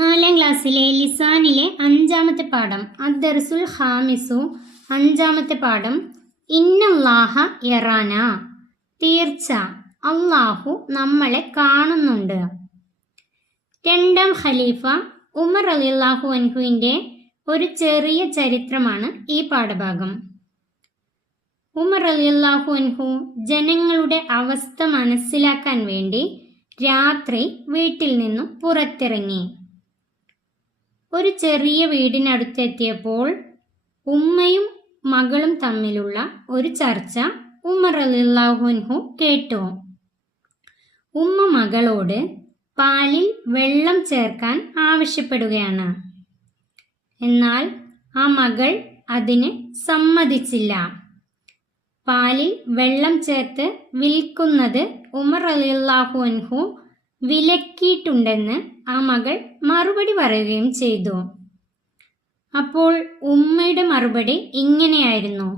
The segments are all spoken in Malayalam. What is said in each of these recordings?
4ാം ക്ലാസ്സിലെ ലിസാനിലെ 5ാമത്തെ പാഠം അദ്ദർസുൽ ഖാമിസു 5ാമത്തെ പാഠം ഇന്നല്ലാഹ യറാന, തീർച്ച അള്ളാഹു നമ്മളെ കാണുന്നുണ്ട്. 2ാം ഖലീഫ ഉമർ റളിയല്ലാഹു അൻഹുവിൻ്റെ ഒരു ചെറിയ ചരിത്രമാണ് ഈ പാഠഭാഗം. ഉമർ റളിയല്ലാഹു അൻഹു ജനങ്ങളുടെ അവസ്ഥ മനസ്സിലാക്കാൻ വേണ്ടി രാത്രി വീട്ടിൽ നിന്നും പുറത്തിറങ്ങി. ഒരു ചെറിയ വീടിനടുത്തെത്തിയപ്പോൾ ഉമ്മയും മകളും തമ്മിലുള്ള ഒരു ചർച്ച ഉമർ റളിയല്ലാഹു അൻഹു കേട്ടു. ഉമ്മ മകളോട് പാലിൽ വെള്ളം ചേർക്കാൻ ആവശ്യപ്പെടുകയാണ്. എന്നാൽ ആ മകൾ അതിന് സമ്മതിച്ചില്ല. പാലിൽ വെള്ളം ചേർത്ത് വിൽക്കുന്നത് ഉമർ റളിയല്ലാഹു അൻഹു വിലക്കിയിട്ടുണ്ടെന്ന് ആ മകൾ മറുപടി പറയുകയും ചെയ്തു. അപ്പോൾ ഉമ്മയുടെ മറുപടി ഇങ്ങനെയായിരുന്നു: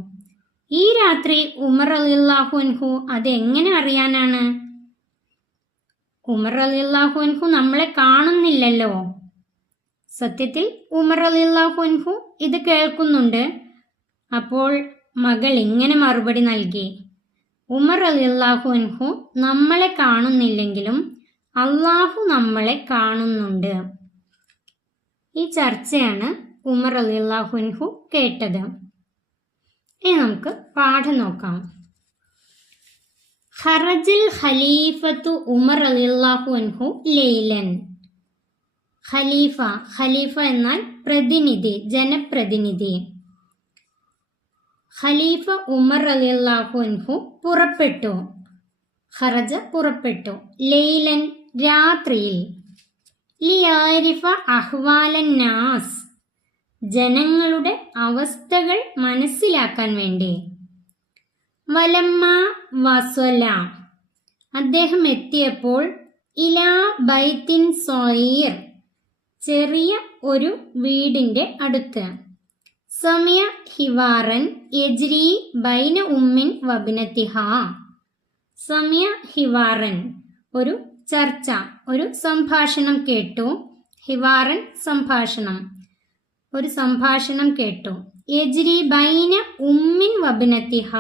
ഈ രാത്രി ഉമർ റളിയല്ലാഹു അൻഹു അതെങ്ങനെ അറിയാനാണ്? ഉമർ റളിയല്ലാഹു അൻഹു നമ്മളെ കാണുന്നില്ലല്ലോ. സത്യത്തിൽ ഉമർ റളിയല്ലാഹു അൻഹു ഇത് കേൾക്കുന്നുണ്ട്. അപ്പോൾ മകൾ ഇങ്ങനെ മറുപടി നൽകി: ഉമർ റളിയല്ലാഹു അൻഹു നമ്മളെ കാണുന്നില്ലെങ്കിലും അള്ളാഹു നമ്മളെ കാണുന്നുണ്ട്. ഈ ചർച്ചയാണ് ഉമർ റളിയല്ലാഹു അൻഹു കേട്ടത്. ഇനി നമുക്ക് പാഠം നോക്കാം. ഖറജൽ ഖലീഫത്തു ഉമർ റളിയല്ലാഹു അൻഹു ലൈലൻ. ഖലീഫ എന്നാൽ പ്രതിനിധി, ജനപ്രതിനിധി. ഖലീഫ ഉമർ റളിയല്ലാഹു അൻഹു പുറപ്പെട്ടു. ഖറജ പുറപ്പെട്ടു. ലൈലൻ രാത്രിയിൽ. ലിയാരിഫ അഹ്വാലൻ നാസ് ജനങ്ങളുടെ അവസ്ഥകൾ മനസ്സിലാക്കാൻ വേണ്ടി. വലമ്മ വസല അദ്ദേഹം എത്തിയപ്പോൾ ഇലാ ബൈത്തിൻ സോയീർ ചെറിയ ഒരു വീടിന്റെ അടുത്ത്. സമിയ ഹിവാറൻ യജ്രി ബൈന ഉമ്മിൻ വബ്നതിഹ. സമിയ ഹിവാറൻ ഒരു ചർച്ച, ഒരു സംഭാഷണം കേട്ടു. ഹിവാറൻ സംഭാഷണം, ഒരു സംഭാഷണം കേട്ടു. യജ്രി ബൈന ഉമ്മിൻ വബ്നതിഹ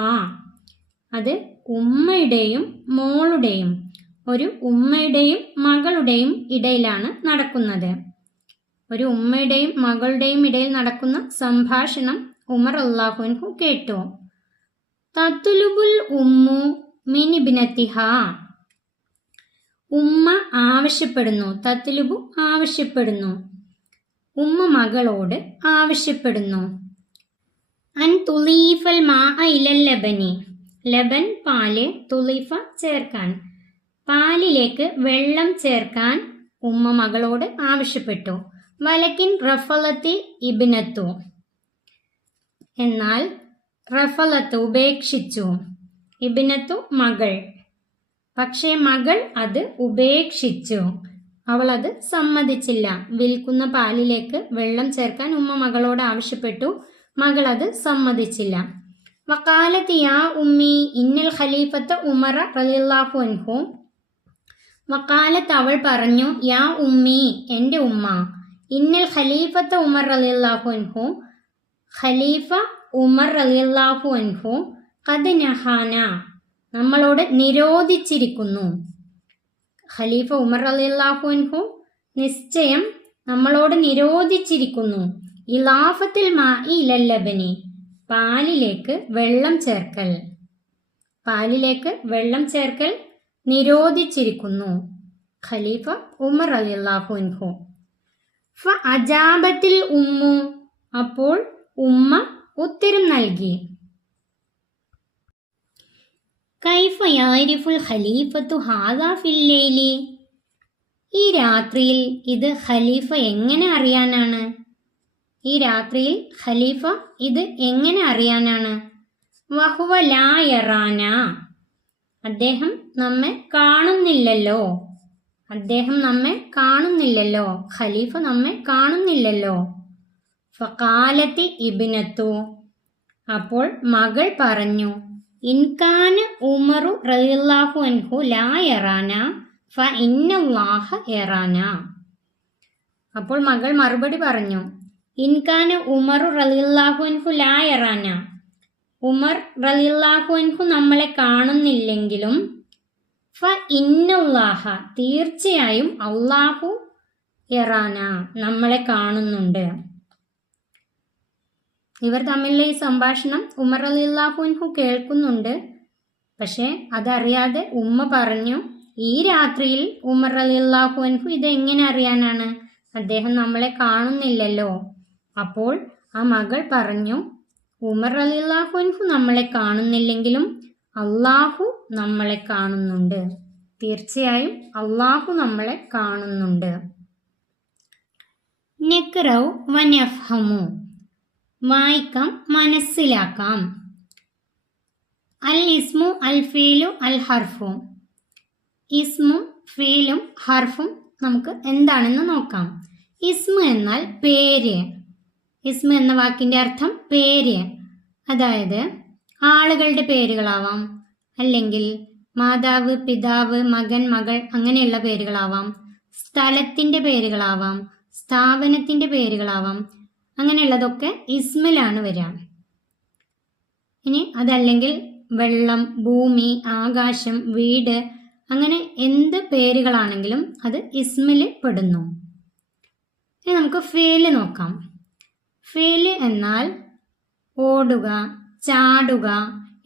അത് ഉമ്മയുടെയും മോളുടെയും, ഒരു ഉമ്മയുടെയും മകളുടെയും ഇടയിലാണ് നടക്കുന്നത്. ഒരു ഉമ്മയുടെയും മകളുടെയും ഇടയിൽ നടക്കുന്ന സംഭാഷണം ഉമർ റളിയല്ലാഹു അൻഹു കേട്ടു. തത്ലുബുൽ ഉമ്മു മിൻ ഇബ്നതിഹ ഉമ്മ ആവശ്യപ്പെടുന്നു. തത്ലുബു ആവശ്യപ്പെടുന്നു. ഉമ്മ മകളോട് ആവശ്യപ്പെടുന്നു. അൻ തുലീഫൽ മാഅ ഇലൽ ലബനി. ലബൻ പാല്, തുലീഫ ചേർക്കാൻ, പാലിലേക്ക് വെള്ളം ചേർക്കാൻ ഉമ്മ മകളോട് ആവശ്യപ്പെട്ടു. വലക്കിൻ റഫലത്തി ഇബ്നത്തു എന്നാൽ റഫലത്ത് ഉപേക്ഷിച്ചു. ഇബ്നത്തു മകൾ. പക്ഷേ മകൾ അത് ഉപേക്ഷിച്ചു. അവൾ അത് സമ്മതിച്ചില്ല. വിൽക്കുന്ന പാലിലേക്ക് വെള്ളം ചേർക്കാൻ ഉമ്മ മകളോട് ആവശ്യപ്പെട്ടു. മകൾ അത് സമ്മതിച്ചില്ല. വഖാലത്ത് യാ ഉമ്മി ഇന്നൽ ഖലീഫത്ത ഉമർ റളിയല്ലാഹു അൻഹു. വഖാലത്ത് അവൾ പറഞ്ഞു, യാ ഉമ്മി എൻ്റെ ഉമ്മ, ഇന്നൽ ഖലീഫത്ത ഉമർ റളിയല്ലാഹു അൻഹു ഖലീഫ ഉമർ റളിയല്ലാഹു അൻഹു ഖദ് നഹാന നമ്മളോട് നിരോധിച്ചിരിക്കുന്നു. ഖലീഫ ഉമർ റളിയല്ലാഹു അൻഹു നിശ്ചയം നമ്മളോട് നിരോധിച്ചിരിക്കുന്നു. ഇലാഫത്തിൽ മാഇ ഇലൽ ലബനി പാലിലേക്ക് വെള്ളം ചേർക്കൽ, പാലിലേക്ക് വെള്ളം ചേർക്കൽ നിരോധിച്ചിരിക്കുന്നു. ഖലീഫ ഉമർ റളിയല്ലാഹു അൻഹു. ഫ അജാബത്തിൽ ഉമ്മു അപ്പോൾ ഉമ്മ ഉത്തരം നൽകി. കൈഫ യഅരിഫുൽ ഖലീഫത്തു ഹാദാ ഫിൽ ലൈലി. ഈ രാത്രിയിൽ ഇത് ഖലീഫ എങ്ങനെ അറിയാനാണ്? ഈ രാത്രിയിൽ ഖലീഫ ഇത് എങ്ങനെ അറിയാനാണ്? വഹുവ ലാ യറാന അദ്ദേഹം നമ്മെ കാണുന്നില്ലല്ലോ. അദ്ദേഹം നമ്മെ കാണുന്നില്ലല്ലോ. ഖലീഫ നമ്മെ കാണുന്നില്ലല്ലോ. ഫഖാലത്തി ഇബ്നത്തു അപ്പോൾ മകൾ പറഞ്ഞു, ഇൻകാന ഉമറു റളിയല്ലാഹു അൻഹു ലാ യറാന ഫ ഇന്നല്ലാഹ യറാന. അപ്പോൾ മകൾ മറുപടി പറഞ്ഞു, ഇൻകാന ഉമർ റളിയല്ലാഹു അൻഹു ലാ യറാന, ഉമർ റളിയല്ലാഹു അൻഹു നമ്മളെ കാണുന്നില്ലെങ്കിലും ഫ ഇന്നല്ലാഹ, തീർച്ചയായും അല്ലാഹു യറാന, നമ്മളെ കാണുന്നുണ്ട്. ഇവർ തമ്മിലുള്ള ഈ സംഭാഷണം ഉമർ റളിയല്ലാഹു അൻഹു കേൾക്കുന്നുണ്ട്. പക്ഷെ അതറിയാതെ ഉമ്മ പറഞ്ഞു, ഈ രാത്രിയിൽ ഉമർ റളിയല്ലാഹു അൻഹു ഇതെങ്ങനെ അറിയാനാണ്? അദ്ദേഹം നമ്മളെ കാണുന്നില്ലല്ലോ. അപ്പോൾ ആ മകൾ പറഞ്ഞു, ഉമർ റളിയല്ലാഹു അൻഹു നമ്മളെ കാണുന്നില്ലെങ്കിലും അള്ളാഹു നമ്മളെ കാണുന്നുണ്ട്. തീർച്ചയായും അള്ളാഹു നമ്മളെ കാണുന്നുണ്ട്. നഖ്റൗ വനഫ്ഹമു, വായിക്കാം, മനസ്സിലാക്കാം. അൽ ഇസ്മു അൽ ഫീലു അൽ ഹർഫു, ഇസ്മും ഫീലും ഹർഫും നമുക്ക് എന്താണെന്ന് നോക്കാം. ഇസ്മു എന്നാൽ പേര്. ഇസ്മു എന്ന വാക്കിന്റെ അർത്ഥം പേര്. അതായത് ആളുകളുടെ പേരുകളാവാം, അല്ലെങ്കിൽ മാതാവ്, പിതാവ്, മകൻ, മകൾ അങ്ങനെയുള്ള പേരുകളാവാം, സ്ഥലത്തിന്റെ പേരുകളാവാം, സ്ഥാപനത്തിന്റെ പേരുകളാവാം. അങ്ങനെയുള്ളതൊക്കെ ഇസ്മിലാണ് വരിക. ഇനി അതല്ലെങ്കിൽ വെള്ളം, ഭൂമി, ആകാശം, വീട്, അങ്ങനെ എന്ത് പേരുകളാണെങ്കിലും അത് ഇസ്മിൽ പെടുന്നു. ഇനി നമുക്ക് ഫേല് നോക്കാം. ഫേല് എന്നാൽ ഓടുക, ചാടുക,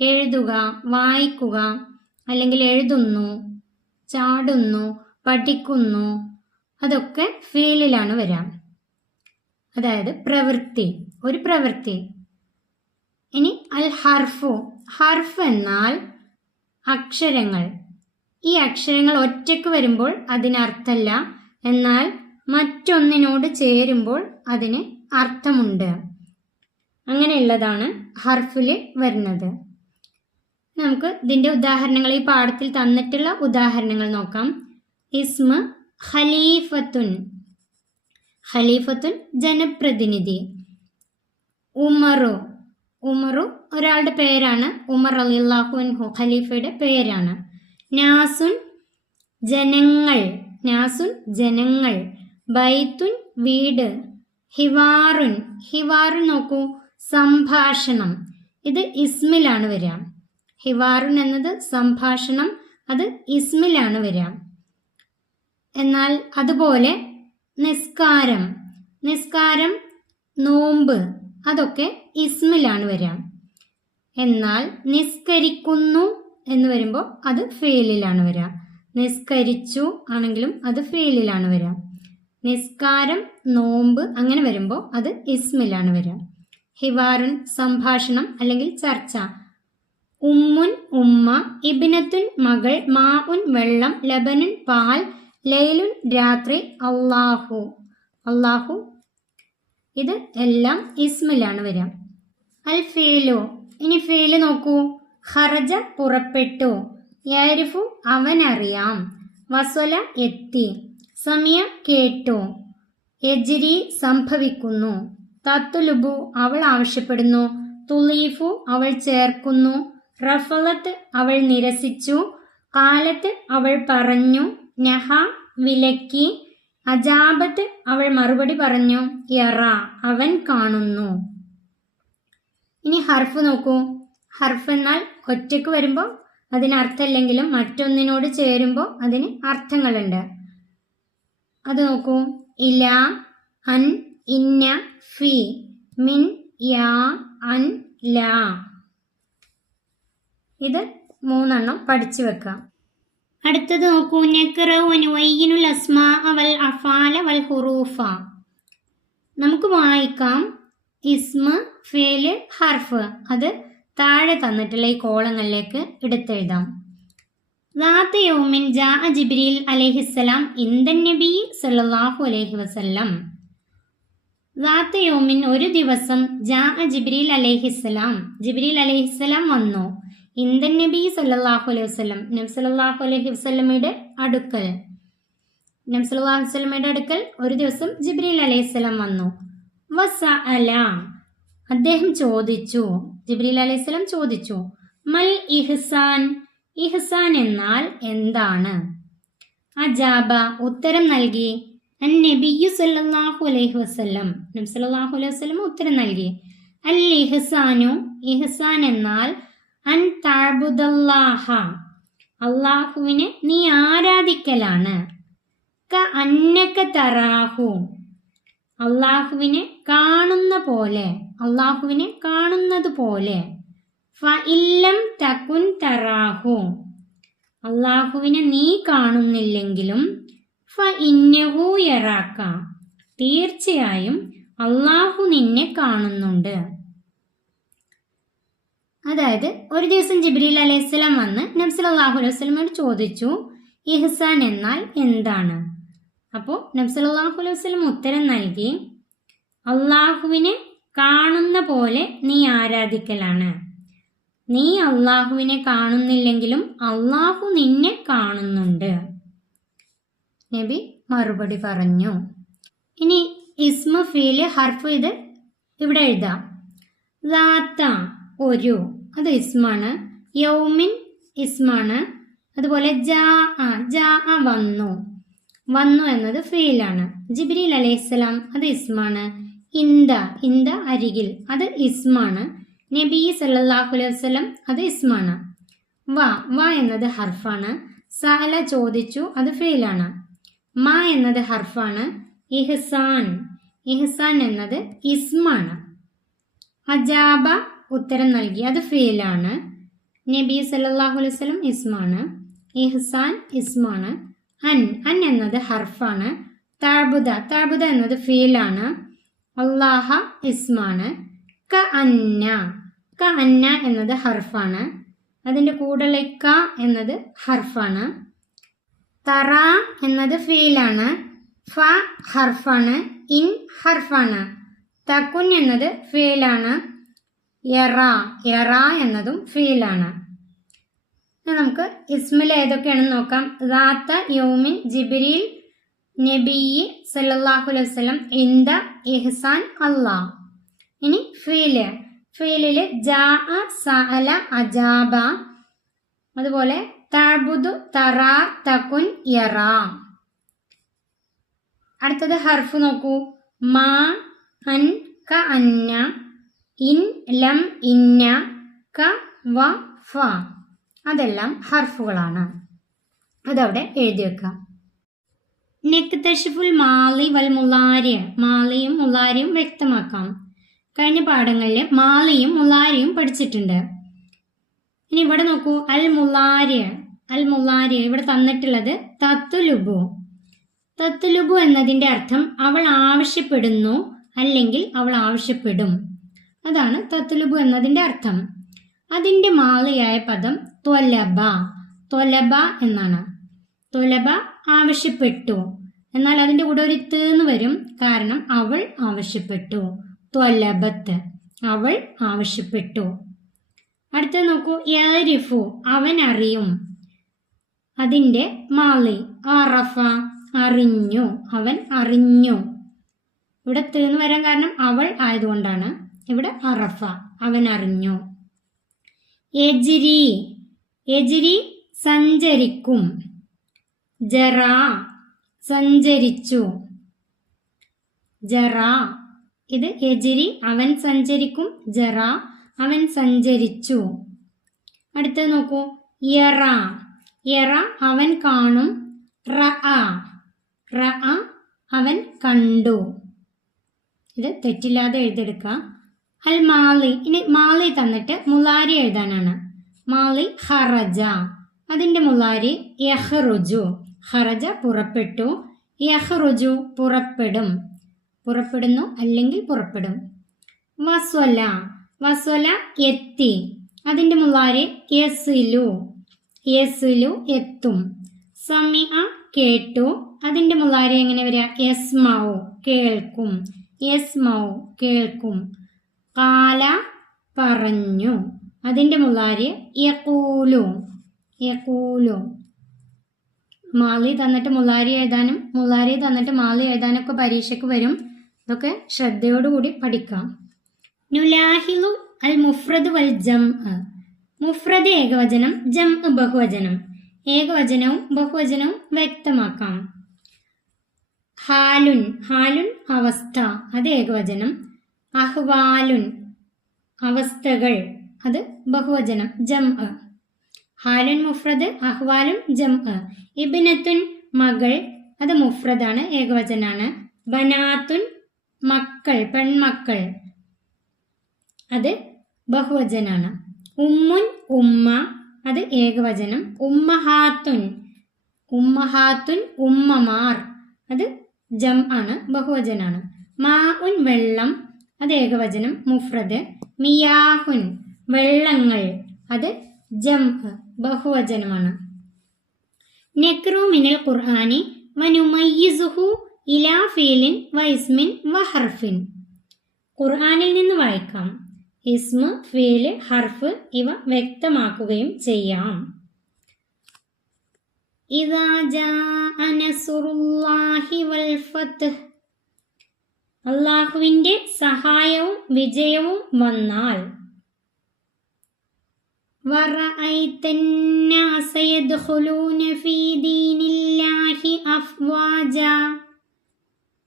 എഴുതുക, വായിക്കുക, അല്ലെങ്കിൽ എഴുതുന്നു, ചാടുന്നു, പഠിക്കുന്നു, അതൊക്കെ ഫേലിലാണ് വരിക. അതായത് പ്രവൃത്തി, ഒരു പ്രവൃത്തി. ഇനി അൽ ഹർഫു, ഹർഫ് എന്നാൽ അക്ഷരങ്ങൾ. ഈ അക്ഷരങ്ങൾ ഒറ്റയ്ക്ക് വരുമ്പോൾ അതിനർത്ഥമല്ല, എന്നാൽ മറ്റൊന്നിനോട് ചേരുമ്പോൾ അതിന് അർത്ഥമുണ്ട്. അങ്ങനെയുള്ളതാണ് ഹർഫിൽ വരുന്നത്. നമുക്ക് ഇതിൻ്റെ ഉദാഹരണങ്ങൾ ഈ പാഠത്തിൽ തന്നിട്ടുള്ള ഉദാഹരണങ്ങൾ നോക്കാം. ഇസ്മ ഖലീഫത്തുൻ, ഖലീഫത്തുൻ ജനപ്രതിനിധി. ഉമറു, ഉമറു ഒരാളുടെ പേരാണ്, ഉമർ റളിയല്ലാഹു അൻഹു ഖലീഫയുടെ പേരാണ്. നാസുൻ ജനങ്ങൾ, നാസുൻ ജനങ്ങൾ. ബൈത്തുൻ വീട്. ഹിവാറുൻ, ഹിവാറുൻ നോക്കൂ, സംഭാഷണം. ഇത് ഇസ്മിലാണ് വരിക. ഹിവാറുൻ എന്നത് സംഭാഷണം, അത് ഇസ്മിലാണ് വരിക. എന്നാൽ അതുപോലെ നിസ്കാരം, നിസ്കാരം, നോമ്പ്, അതൊക്കെ ഇസ്മിലാണ് വരിക. എന്നാൽ നിസ്കരിക്കുന്നു എന്ന് വരുമ്പോൾ അത് ഫേലിലാണ് വരിക. നിസ്കരിച്ചു ആണെങ്കിലും അത് ഫേലിലാണ് വരിക. നിസ്കാരം, നോമ്പ് അങ്ങനെ വരുമ്പോൾ അത് ഇസ്മിലാണ് വരിക. ഹിവാറുൻ സംഭാഷണം അല്ലെങ്കിൽ ചർച്ച. ഉമ്മുൻ ഉമ്മ, ഇബ്നത്തുൻ മകൾ, മാഉൻ വെള്ളം, ലബനുൻ പാൽ, ലൈലുൻ രാത്രി, അല്ലാഹു അല്ലാഹു, ഇത് എല്ലാം ഇസ്മിലാണ് വരിക. അൽ ഫേലു, ഇനി ഫേല് നോക്കൂ. ഖറജ പുറപ്പെട്ടു, യഅരിഫു അവനറിയാം, വസല എത്തി, സമിയ കേട്ടു, യജ്രി സംഭവിക്കുന്നു, തത്ലുബു അവൾ ആവശ്യപ്പെടുന്നു, തുലീഫു അവൾ ചേർക്കുന്നു, റഫലത്ത് അവൾ നിരസിച്ചു, കാലത്ത് അവൾ പറഞ്ഞു, നഹ വിലക്കി, അജാബത്ത് അവൾ മറുപടി പറഞ്ഞു, യറ അവൻ കാണുന്നു. ഇനി ഹർഫ് നോക്കൂ. ഹർഫ് എന്നാൽ ഒറ്റയ്ക്ക് വരുമ്പോൾ അതിനർത്ഥമില്ലെങ്കിലും മറ്റൊന്നിനോട് ചേരുമ്പോൾ അതിന് അർത്ഥങ്ങളുണ്ട്. അത് നോക്കൂ. ഇല, അൻ, ഇന്ന, ഫി, മിൻ, യാ, അൻ, ലാ. ഇത് 3 പഠിച്ചു വെക്കാം. അടുത്തത് നോക്കൂ. നഖ്റഉ വനുവയ്യിനുൽ അസ്മാ വൽ അഫാല വൽ ഹുറൂഫ. നമുക്ക് വായിക്കാം. ഇസ്മ, ഫേല്, ഹർഫ്, അത് താഴെ തന്നിട്ടുള്ള ഈ കോളങ്ങളിലേക്ക് എടുത്തെഴുതാം. ذات يوم جاء ജിബ്രീൽ അലൈഹിസ്സലാം ഇന്ദ നബി സല്ലല്ലാഹു അലൈഹി വസല്ലം. ذات يوم ഒരു ദിവസം, ജാഅ ജിബ്രീൽ അലൈഹിസ്സലാം, ജിബ്രീൽ അലൈഹിസ്സലാം വന്നു, ഇന്ദ നബി സല്ലല്ലാഹു അലൈഹി വസല്ലം, നബി സല്ലല്ലാഹു അലൈഹി വസല്ലമയുടെ അടുക്കൽ. നബി സല്ലല്ലാഹു അലൈഹി വസല്ലമയുടെ അടുക്കൽ ഒരു ദിവസം ജിബ്രീൽ അലൈഹിസ്സലാം വന്നു. വസഅല, അദ്ദേഹം ചോദിച്ചു, ജിബ്രീൽ അലൈഹിസ്സലാം ചോദിച്ചു, മൽ ഇഹ്സാൻ, ഇഹ്സാൻ എന്നാൽ എന്താണ്? അജാബ ഉത്തരം നൽകി, അൻ നബിയ്യു സല്ലല്ലാഹു അലൈഹി വസല്ലം, നബി സല്ലല്ലാഹു അലൈഹി വസല്ലം ഉത്തരം നൽകി, അൽ ഇഹ്സാനു, ഇഹ്സാൻ എന്നാൽ അൻ തഅബുദല്ലാഹ, അള്ളാഹുവിനെ നീ ആരാധിക്കലാണ്, ക അന്നക തറാഹു, അള്ളാഹുവിനെ കാണുന്ന പോലെ, അള്ളാഹുവിനെ കാണുന്നത് പോലെ, ഫ ഇല്ലം തകുൻ തറാഹു, അള്ളാഹുവിനെ നീ കാണുന്നില്ലെങ്കിലും, ഫ ഇന്നഹു യറാക്ക, തീർച്ചയായും അള്ളാഹു നിന്നെ കാണുന്നുണ്ട്. അതായത് ഒരു ദിവസം ജിബ്രീൽ അലൈഹിസ്സലാം വന്ന് നബി സല്ലല്ലാഹു അലൈഹി വസല്ലമയോട് ചോദിച്ചു, ഇഹ്സാൻ എന്നാൽ എന്താണ്? അപ്പോൾ നബി സല്ലല്ലാഹു അലൈഹി വസല്ലം ഉത്തരം നൽകി, അള്ളാഹുവിനെ കാണുന്ന പോലെ നീ ആരാധിക്കലാണ്. നീ അള്ളാഹുവിനെ കാണുന്നില്ലെങ്കിലും അള്ളാഹു നിന്നെ കാണുന്നുണ്ട്. നബി മറുപടി പറഞ്ഞു. ഇനി ഇസ്മ ഫീല് ഹർഫ് ഇത് ഇവിടെ എഴുതാം. ലാത്ത ഒരു, അത് ഇസ്മാണ്. യൗമിൻ ഇസ്മാണ്. അതുപോലെ ജാ വന്നു, വന്നു എന്നത് ഫീലാണ്. ജിബ്രീൽ അലൈഹിസ്സലാം അത് ഇസ്മാണ്. ഇന്ത അരികിൽ, അത് ഇസ്മാണ്. നബി സല്ലല്ലാഹു അലൈഹി വസല്ലം അത് ഇസ്മാണ്. വ എന്നത് ഹർഫാണ്. സഅല ചോദിച്ചു, അത് ഫീലാണ്. മ എന്നത് ഹർഫാണ്. ഇഹ്സാൻ എന്നത് ഇസ്മാണ്. അജാബ ഉത്തരം നൽകി, അത് ഫീലാണ്. നബി സല്ലല്ലാഹു അലൈഹി വസല്ലം ഇസ്മാണ്. ഇഹ്സാൻ ഇസ്മാണ്. അൻ എന്നത് ഹർഫാണ്. തഅബുദ എന്നത് ഫീലാണ്. അല്ലാഹ ഇസ്മാണ്. ക അന്ന എന്നത് ഹർഫാണ്. അതിൻ്റെ കൂടെയുള്ള ക എന്നത് ഹർഫാണ്. തറ എന്നത് ഫീലാണ്. ഫ ഹർഫാണ്. ഇൻ ഹർഫാണ്. തകുൻ എന്നത് ഫീലാണ്. യറ എന്നതും ഫീലാണ്. നമുക്ക് ഇസ്മിൽ ഏതൊക്കെയാണെന്ന് നോക്കാം. റാത്ത യൗമിൻ ജിബ്രീൽ നബി സല്ലല്ലാഹു അലൈഹി വസല്ലം ഇന്ദ ഇഹ്സാൻ അല്ലാഹ്. ഇനി ഫീലില് ജാ സഅല അജാബ, അതുപോലെ തഅബുദു തറ തകുൻ യറ. അടുത്തത് ഹർഫ് നോക്കൂ. മാ അൻ ക അന്ന ഇൻ ലം ഇന്ന ക വ ഫ, അതെല്ലാം ഹർഫുകളാണ്. അതവിടെ എഴുതി വെക്കാം. നക്തശിഫുൽ മാളി വൽ മുളാരി, മാളിയും മുളാരിയും വ്യക്തമാക്കാം. കഴിഞ്ഞ പാഠങ്ങളിൽ മാളിയും മുളാരിയും പഠിച്ചിട്ടുണ്ട്. ഇനി ഇവിടെ നോക്കൂ. അൽ മുളാരി ഇവിടെ തന്നിട്ടുള്ളത് തത്തുലുബു എന്നതിൻ്റെ അർത്ഥം അവൾ ആവശ്യപ്പെടുന്നു അല്ലെങ്കിൽ അവൾ ആവശ്യപ്പെടും. അതാണ് തത്തുലുബു എന്നതിൻ്റെ അർത്ഥം. അതിൻ്റെ മാളിയായ പദം ത്വലബ എന്നാണ്. ത്വലബ ആവശ്യപ്പെട്ടു, എന്നാൽ അതിൻ്റെ കൂടെ ഒരു എന്ന് വരും, കാരണം അവൾ ആവശ്യപ്പെട്ടു. ത്വലബത്ത്, അവൾ ആവശ്യപ്പെട്ടു. അടുത്തത് നോക്കൂ. യരിഫു അവൻ അറിയും. അതിൻ്റെ മാളി അറഫ അറിഞ്ഞു, അവൻ അറിഞ്ഞു. ഇവിടെ എന്ന് വരാൻ കാരണം അവൾ ആയതുകൊണ്ടാണ്. ഇവിടെ അറഫ അവൻ അറിഞ്ഞു. യജ്രി സഞ്ചരിക്കും. ജറ സഞ്ചരിച്ചു. ജറ ഇത് യജ്രി അവൻ സഞ്ചരിക്കും. ജറ അവൻ സഞ്ചരിച്ചു. അടുത്തത് നോക്കൂ. യറ അവൻ കാണും. റഅ അവൻ കണ്ടു. ഇത് തെറ്റില്ലാതെ എഴുതിയെടുക്കാം. അൽ മാളി, ഇനി മാളി തന്നിട്ട് മുളാരി എഴുതാനാണ്. മാളി ഖറജ, അതിൻ്റെ മുളാരി യഖ്റുജു. ഖറജ പുറപ്പെട്ടു. യഖ്റുജു പുറപ്പെടും, പുറപ്പെടുന്നു അല്ലെങ്കിൽ പുറപ്പെടും. വസ്വല എത്തി, അതിൻ്റെ മുളാരി യസ്ലു എത്തും. സമിഅ കേട്ടു, അതിൻ്റെ മുളാരി എങ്ങനെ വരിക? യസ്മഉ കേൾക്കും. കേൾക്കും. ഖാല പറഞ്ഞു, അതിൻ്റെ മുളാരി യഖൂലു. മാളി തന്നിട്ട് മുളാരി എഴുതാനും മുളാരി തന്നിട്ട് മാളി എഴുതാനൊക്കെ പരീക്ഷയ്ക്ക് വരും. ഇതൊക്കെ ശ്രദ്ധയോടുകൂടി പഠിക്കാം. നുലാഹിലു അൽ മുഫ്രദ് വൽ ജംഅ, മുഫ്രദ് ഏകവചനം, ജംഅ ബഹുവചനം. ഏകവചനവും ബഹുവചനവും വ്യക്തമാക്കാം. ഹാലുൻ ഹാലുൻ അവസ്ഥ, അത് ഏകവചനം. അഹ്വാലുൻ അവസ്ഥകൾ, അത് ബഹുവചനം ജംഅ. ഹാലുൻ മുഫ്രദ്, അഹ്വാലുൻ ജംഅ. ഇബ്നത്തുൻ മകൾ, അത് മുഫ്രദാണ്, ഏകവചനാണ്. ബനാത്തുൻ മക്കൾ, പെൺമക്കൾ, അത് ബഹുവചനാണ്. ഉമ്മുൻ ഉമ്മ, അത് ഏകവചനം. ഉമ്മഹാത്തുൻ ഉമ്മഹാത്തുൻ ഉമ്മമാർ, അത് ജംആണ്, ബഹുവചനാണ്. മാഉൻ വെള്ളം, അത് ഏകവചനം മുഫ്രദ്. മിയാഹുൻ വെള്ളങ്ങൾ, അത് ജംഅ ബഹുവചനമാണ്. നഖ്റു മിനൽ ഖുർആനി വനുമയ്യിസുഹു ഇലാ ഫീലിൻ വഇസ്മിൻ വഹർഫിൻ. ഖുർആനിൽ നിന്ന് വായിക്കാം. ഇസ്മ, ഫീല്, ഹർഫ് ഇവ വ്യക്തമാക്കുകയും ചെയ്യാം. ഇദാ ജാഅ നസ്റുല്ലാഹി വൽ ഫത്ഹ്, അല്ലാഹുവിന്റെ സഹായവും വിജയവും വന്നാൽ. വറഅയ്തൻ നാസ യദ്ഖുലൂന ഫീ ദീനില്ലാഹി അഫ്വാജ,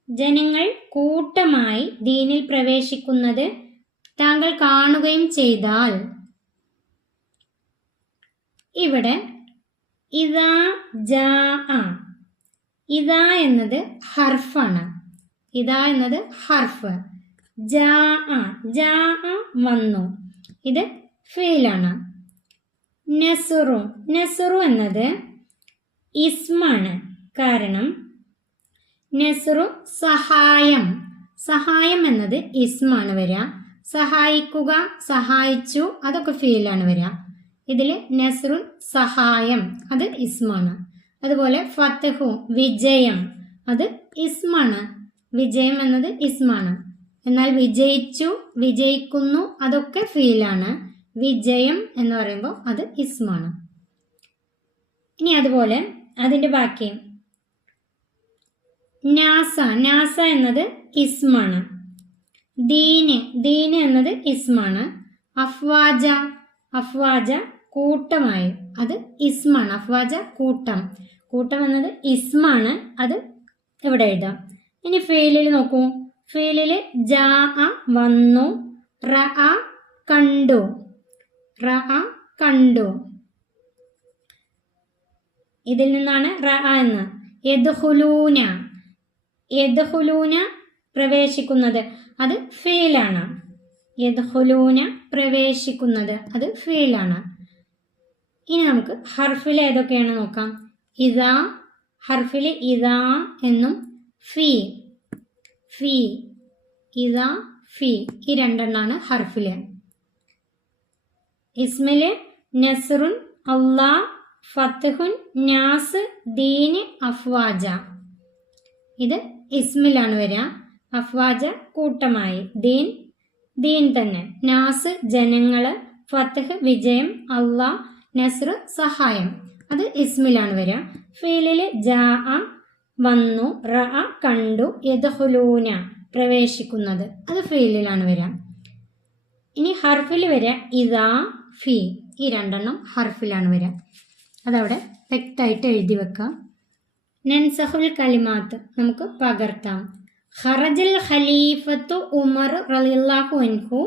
ജനങ്ങൾ കൂട്ടമായി ദീനിൽ പ്രവേശിക്കുന്നത് താങ്കൾ കാണുകയും ചെയ്താൽ. ഇവിടെ ഇദാ ജാഅ, ഇദാ എന്നത് ഹർഫാണ്. ഇദാ എന്നത് ഹർഫ്. ജാഅ ജാഅ വന്നു, ഇത് ഫീലാണ്. നസ്റു നസ്റു എന്നത് ഇസ്മാണ്. കാരണം നസ്റു സഹായം, സഹായം എന്നത് ഇസ്മാണ് വരിക. സഹായിക്കുക, സഹായിച്ചു, അതൊക്കെ ഫീലാണ് വരിക. ഇതിൽ നസ്റു സഹായം, അത് ഇസ്മാണ്. അതുപോലെ ഫത്ഹു വിജയം, അത് ഇസ്മാണ്. വിജയം എന്നത് ഇസ്മാണ്. എന്നാൽ വിജയിച്ചു, വിജയിക്കുന്നു, അതൊക്കെ ഫീലാണ്. വിജയം എന്ന് പറയുമ്പോൾ അത് ഇസ്മാണ്. ഇനി അതുപോലെ അതിൻ്റെ ബാക്കി നാസ, നാസ എന്നത് ഇസ്മാണ്. ദീന്, ദീന് എന്നത് ഇസ്മാണ്. അഫ്വാജ, അഫ്വാജ കൂട്ടമായി, അത് ഇസ്മാണ്. അഫ്വാജ കൂട്ടം, കൂട്ടം എന്നത് ഇസ്മാണ്, അത് ഇവിടെ എഴുതാം. ഇനി ഫീലിൽ നോക്കൂ. ഫീലിൽ ജാഅ വന്നു, റഅ കണ്ടു, റഅ കണ്ടു, ഇതിൽ നിന്നാണ് റഅ എന്ന്. യദ്ഖുലൂന, യദ്ഖുലൂന പ്രവേശിക്കുന്നത്, അത് ഫീലാണ്. യദ്ഖുലൂന പ്രവേശിക്കുന്നത്, അത് ഫീലാണ്. ഇനി നമുക്ക് ഹർഫിൽ ഏതൊക്കെയാണ് നോക്കാം. ഇദാ, ഹർഫിൽ ഇദാ എന്നും ഫീ, ഫീ, ഇദാ ഫീ, ഈ രണ്ടെണ്ണാണ് ഹർഫില്. ഇസ്മില് നസ്റുൻ അല്ലാ, ഫത്ഹുൻ നാസ്, ദീന് അഫ്വാജ, ഇത് ഇസ്മിലാണ് വരിക. അഫ്വാജ കൂട്ടമായി, ദീൻ ദീൻ തന്നെ, നാസ് ജനങ്ങള്, ഫത്ഹ് വിജയം, അല്ലാ നസ്ർ സഹായം, അത് ഇസ്മിലാണ് വരിക. ഫീലില് ജാഅ വന്നു, റഅ കണ്ടു, യദ്ഖുലൂന പ്രവേശിക്കുന്നത്, അത് ഫീലിലാണ് വരിക. ഇനി ഹർഫിൽ വരിക ഇദാ ഫീ, ഈ രണ്ടെണ്ണം ഹർഫിലാണ് വരിക. അതവിടെ വ്യക്തമായിട്ട് എഴുതി വെക്കാം. നൻസഹുൽ കലിമാത്ത്, നമുക്ക് പകർത്താം. ഖറജൽ ഖലീഫത്തു ഉമർ റളിയല്ലാഹു അൻഹു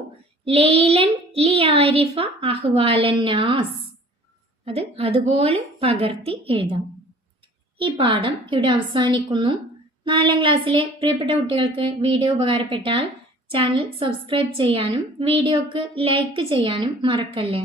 ലൈലൻ ലിയാരിഫ അഹ്വാലൻ നാസ്, അത് അതുപോലെ പകർത്തി എഴുതാം. ഈ പാഠം ഇവിടെ അവസാനിക്കുന്നു. 4ാം ക്ലാസ്സിലെ പ്രിയപ്പെട്ട കുട്ടികൾക്ക് വീഡിയോ ഉപകാരപ്പെട്ടാൽ ചാനൽ സബ്സ്ക്രൈബ് ചെയ്യാനും വീഡിയോക്ക് ലൈക്ക് ചെയ്യാനും മറക്കല്ലേ.